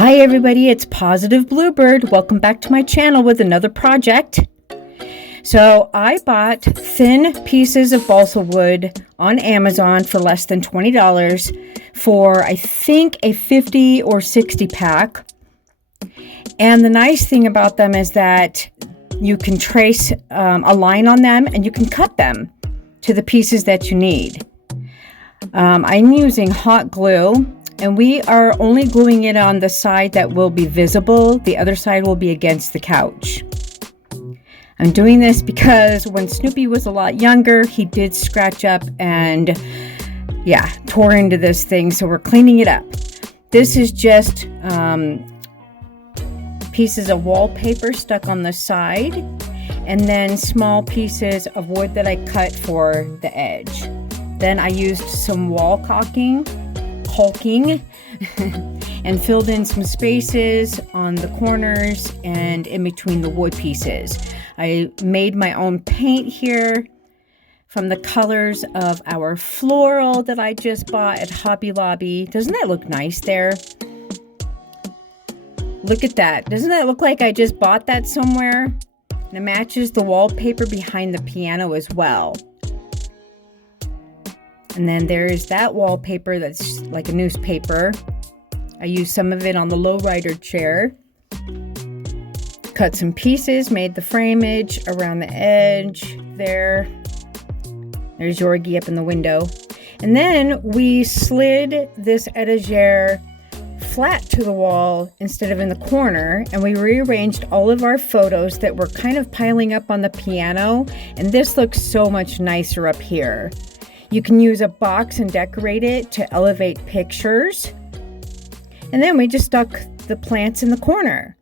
Hi everybody, it's Positive Bluebird. Welcome back to my channel with another project. So I bought thin pieces of balsa wood on Amazon for less than $20 for I think a 50 or 60 pack. And the nice thing about them is that you can trace a line on them and you can cut them to the pieces that you need. I'm using hot glue. And we are only gluing it on the side that will be visible. The other side will be against the couch. I'm doing this because when Snoopy was a lot younger, he did scratch up and tore into this thing. So we're cleaning it up. This is just pieces of wallpaper stuck on the side and then small pieces of wood that I cut for the edge. Then I used some wall caulking and filled in some spaces on the corners and in between the wood pieces. I made my own paint here from the colors of our floral that I just bought at Hobby Lobby. Doesn't that look nice there? Look at that. Doesn't that look like I just bought that somewhere? And it matches the wallpaper behind the piano as well. And then there's that wallpaper that's like a newspaper. I used some of it on the lowrider chair. Cut some pieces, made the frameage around the edge there. There's Yorgie up in the window. And then we slid this etagere flat to the wall instead of in the corner. And we rearranged all of our photos that were kind of piling up on the piano. And this looks so much nicer up here. You can use a box and decorate it to elevate pictures. And then we just stuck the plants in the corner.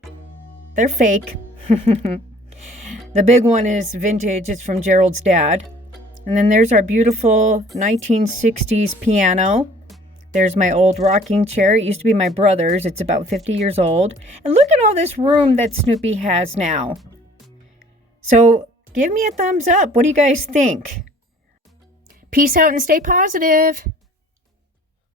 They're fake. The big one is vintage. It's from Gerald's dad. And then there's our beautiful 1960s piano. There's my old rocking chair. It used to be my brother's. It's about 50 years old. And look at all this room that Snoopy has now. So give me a thumbs up. What do you guys think? Peace out and stay positive.